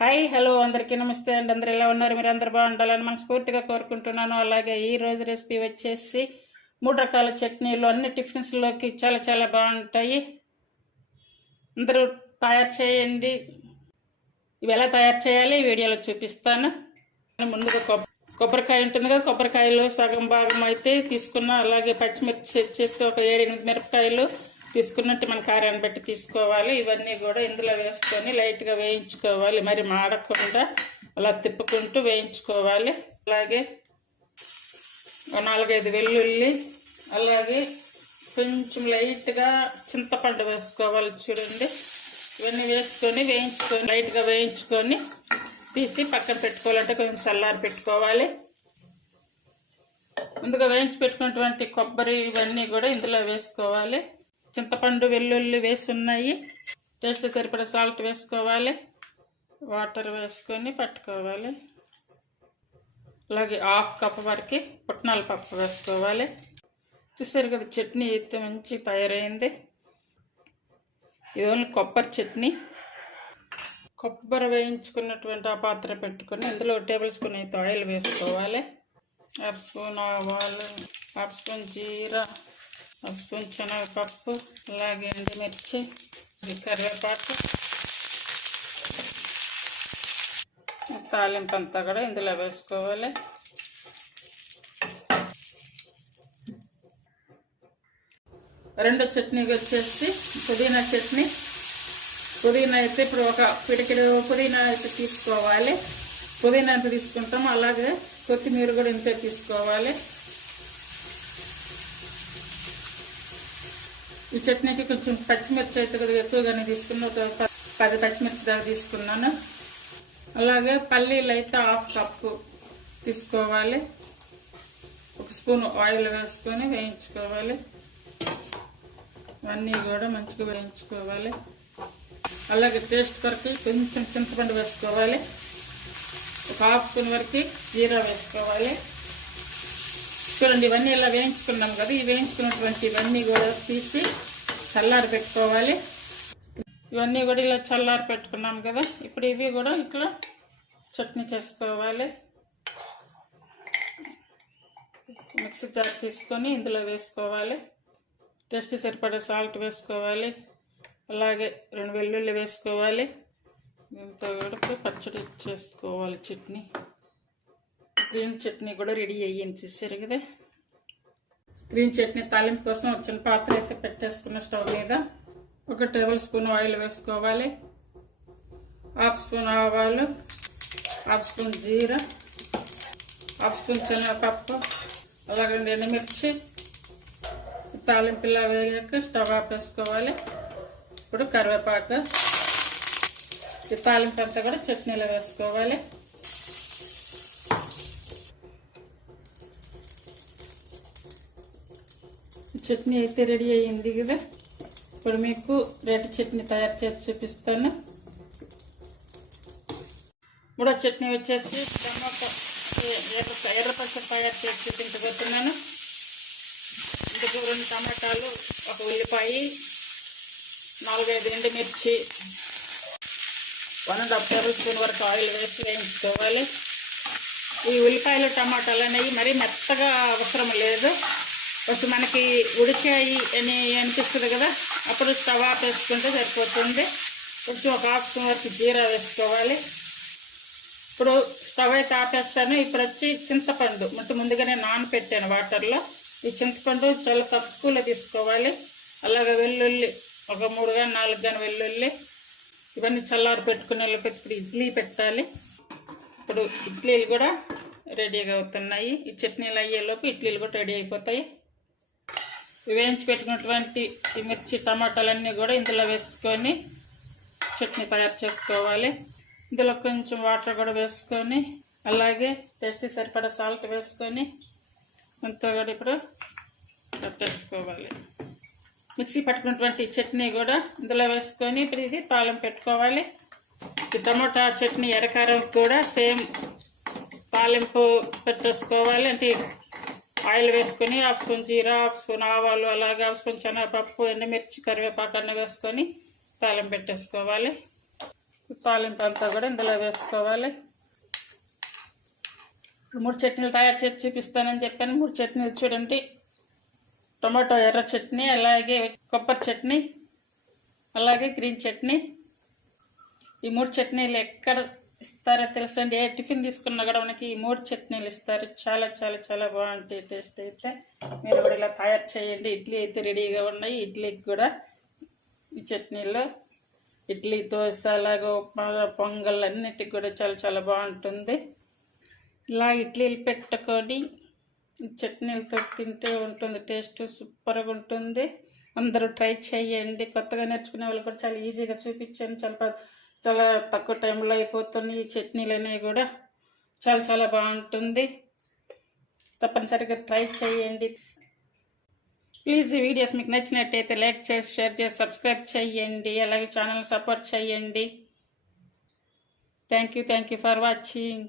Hi hello అందరికీ నమస్తే అండి. అందరు ఎలా ఉన్నారు? మీరు అందరు బాగుండాలని మనస్ఫూర్తిగా కోరుకుంటున్నాను. అలాగే ఈ రోజు రెసిపీ వచ్చేసి మూడు రకాల చట్నీలు. అన్ని టిఫిన్స్లోకి చాలా చాలా బాగుంటాయి. అందరూ తయారు చేయండి. ఇవి ఎలా తయారు చేయాలి? ఈ వీడియోలో చూపిస్తాను. ముందుగా కొబ్బ కొబ్బరికాయ ఉంటుంది కదా కొబ్బరికాయలు సగం భాగం అయితే తీసుకున్న అలాగే పచ్చిమిర్చి వచ్చేసి ఒక ఏడెనిమిది మిరపకాయలు తీసుకున్నట్టు మన కారాన్ని బట్టి తీసుకోవాలి. ఇవన్నీ కూడా ఇందులో వేసుకొని లైట్గా వేయించుకోవాలి. మరి మాడకుండా అలా తిప్పుకుంటూ వేయించుకోవాలి. అలాగే నాలుగైదు వెల్లుల్లి అలాగే కొంచెం లైట్గా చింతపండు వేసుకోవాలి చూడండి. ఇవన్నీ వేసుకొని వేయించుకొని లైట్గా వేయించుకొని తీసి పక్కన పెట్టుకోవాలంటే కొంచెం చల్లారి పెట్టుకోవాలి. ముందుగా వేయించి పెట్టుకున్నటువంటి కొబ్బరి ఇవన్నీ కూడా ఇందులో వేసుకోవాలి. చింతపండు వెల్లుల్లి వేసి ఉన్నాయి టేస్ట్ సరిపడా సాల్ట్ వేసుకోవాలి. వాటర్ వేసుకొని పట్టుకోవాలి. అలాగే హాఫ్ కప్ వరకు పుట్నాల పప్పు వేసుకోవాలి. చూసారు కదా చట్నీ అయితే మంచి తయారైంది. ఇది ఓన్లీ కొబ్బరి చట్నీ. కొబ్బరి వేయించుకున్నటువంటి ఆ పాత్ర పెట్టుకొని ఇందులో టేబుల్ స్పూన్ అయితే ఆయిల్ వేసుకోవాలి. హాఫ్ స్పూన్ ఆవాలు హాఫ్ స్పూన్ జీరా హాఫ్ స్పూన్ శనగపప్పు అలాగే ఎండుమిర్చి కరివేపాకు. తాలింపు అంతా కూడా ఇందులో వేసుకోవాలి. రెండో చట్నీకి వచ్చేసి పుదీనా చట్నీ. పుదీనా అయితే ఇప్పుడు ఒక పిడికిడు పుదీనా అయితే తీసుకోవాలి. పుదీనా ఎంత తీసుకుంటాం అలాగే కొత్తిమీర కూడా ఇంతే తీసుకోవాలి. ఈ చట్నీకి కొంచెం పచ్చిమిర్చి అయితే కొద్దిగా ఎక్కువగానే తీసుకున్న ఒక పది పచ్చిమిర్చి దాకా తీసుకున్నాను. అలాగే పల్లీలు అయితే హాఫ్ కప్పు తీసుకోవాలి. ఒక స్పూన్ ఆయిల్ వేసుకొని వేయించుకోవాలి. ఇవన్నీ కూడా మంచిగా వేయించుకోవాలి. అలాగే టేస్ట్ కొరకు కొంచెం చింతపండు వేసుకోవాలి. ఒక హాఫ్ స్పూన్ వరకు జీరా వేసుకోవాలి. చూడండి ఇవన్నీ ఇలా వేయించుకున్నాం కదా ఈ వేయించుకున్నటువంటి ఇవన్నీ కూడా తీసి చల్లారి పెట్టుకోవాలి. ఇవన్నీ కూడా ఇలా చల్లారి పెట్టుకున్నాం కదా. ఇప్పుడు ఇవి కూడా ఇట్లా చట్నీ చేసుకోవాలి. మిక్సీ జార్ తీసుకొని ఇందులో వేసుకోవాలి. టేస్ట్ సరిపడే సాల్ట్ వేసుకోవాలి. అలాగే రెండు వెల్లుల్లి వేసుకోవాలి. దీంతో కూడా పచ్చడి చేసుకోవాలి చట్నీ. గ్రీన్ చట్నీ కూడా రెడీ అయ్యింది. చూసారు కదా? గ్రీన్ చట్నీ తాలింపు కోసం వచ్చిన చిన్న పాత్ర అయితే పెట్టేసుకున్న స్టవ్ మీద ఒక టేబుల్ స్పూన్ ఆయిల్ వేసుకోవాలి. హాఫ్ స్పూన్ ఆవాలు హాఫ్ స్పూన్ జీరా హాఫ్ స్పూన్ శనగపప్పు అలాగే ఎండుమిర్చి. తాలింపులా వేగాక స్టవ్ ఆపేసుకోవాలి ఇప్పుడు కరివేపాకు. ఈ తాలింపు అంతా కూడా చట్నీలో వేసుకోవాలి. చట్నీ అయితే రెడీ అయ్యింది కదా. ఇప్పుడు మీకు రెడ్ చట్నీ తయారు చేసి చూపిస్తాను. మూడో చట్నీ వచ్చేసి టమాటా ఎర్ర ఎర్రపచ్చని తయారు చేసి చూపించబోతున్నాను. ఇందుకు రెండు టమాటాలు ఒక ఉల్లిపాయ నాలుగైదు ఎండుమిర్చి one and half table spoon వరకు ఆయిల్ వేసి వేయించుకోవాలి. ఈ ఉల్లిపాయలు టమాటాలు అనేవి మరీ మెత్తగా అవసరం లేదు. కొంచెం మనకి ఉడికాయి అని అనిపిస్తుంది కదా అప్పుడు స్టవ్ ఆఫ్ వేసుకుంటే సరిపోతుంది. కొంచెం ఒక హాఫ్ స్పూన్ వరకు జీరా వేసుకోవాలి. ఇప్పుడు స్టవ్ అయితే ఆపేస్తాను. ఇప్పుడు వచ్చి చింతపండు ముందు ముందుగానే నానపెట్టాను వాటర్లో. ఈ చింతపండు చాలా తక్కువలో తీసుకోవాలి. అలాగే వెల్లుల్లి ఒక మూడు కానీ నాలుగు కానీ వెల్లుల్లి ఇవన్నీ చల్లారి పెట్టుకునే ఇప్పుడు ఇడ్లీ పెట్టాలి. ఇప్పుడు ఇడ్లీలు కూడా రెడీగా అవుతున్నాయి. ఈ చట్నీలు అయ్యేలోపు ఇడ్లీలు కూడా రెడీ అయిపోతాయి. వేయించి పెట్టుకున్నటువంటి ఈ మిర్చి టమాటాలన్నీ కూడా ఇందులో వేసుకొని చట్నీ తయారు చేసుకోవాలి. ఇందులో కొంచెం వాటర్ కూడా వేసుకొని అలాగే టేస్ట్ సరిపడా సాల్ట్ వేసుకొని అంతా కూడా ఇప్పుడు పట్టేసుకోవాలి. మిక్సీ పట్టుకున్నటువంటి చట్నీ కూడా ఇందులో వేసుకొని ఇప్పుడు ఇది తాళం పెట్టుకోవాలి. ఈ టమోటా చట్నీ ఎర్రకారం కూడా సేమ్ తాలింపు పెట్టేసుకోవాలి. అంటే ఆయిల్ వేసుకొని హాఫ్ స్పూన్ జీరా హాఫ్ స్పూన్ ఆవాలు అలాగే హాఫ్ స్పూన్ శనగపప్పు ఎండుమిర్చి కరివేపాకు అన్నీ వేసుకొని తాలింపు పెట్టేసుకోవాలి. తాలింపు అంతా కూడా ఇందులో వేసుకోవాలి. మూడు చట్నీలు తయారు చేసి చూపిస్తానని చెప్పాను. మూడు చట్నీలు చూడండి. టొమాటో ఎర్ర చట్నీ అలాగే కొబ్బరి చట్నీ అలాగే గ్రీన్ చట్నీ. ఈ మూడు చట్నీలు ఎక్కడ ఇస్తారో తెలుసండి ఏ టిఫిన్ తీసుకున్నా కూడా మనకి ఈ మూడు చట్నీలు ఇస్తారు. చాలా చాలా చాలా బాగుంటాయి. టేస్ట్ అయితే మీరు కూడా ఇలా తయారు చేయండి. ఇడ్లీ అయితే రెడీగా ఉన్నాయి. ఇడ్లీకి కూడా ఈ చట్నీలు. ఇడ్లీ దోశ అలాగే ఉప్మా పొంగల్ అన్నిటికి కూడా చాలా చాలా బాగుంటుంది. ఇలా ఇడ్లీలు పెట్టుకొని చట్నీలతో తింటే ఉంటుంది. టేస్ట్ సూపర్గా ఉంటుంది. అందరూ ట్రై చేయండి. కొత్తగా నేర్చుకునే వాళ్ళు కూడా చాలా ఈజీగా చూపించాను చాలా చాలా తక్కువ టైంలో అయిపోతున్నాయి ఈ చట్నీలు అనేవి కూడా. చాలా చాలా బాగుంటుంది. తప్పనిసరిగా ట్రై చేయండి. ప్లీజ్ ఈ వీడియోస్ మీకు నచ్చినట్టయితే లైక్ చేసి షేర్ చేసి సబ్స్క్రైబ్ చేయండి. అలాగే ఛానల్ సపోర్ట్ చేయండి. Thank you thank you for watching.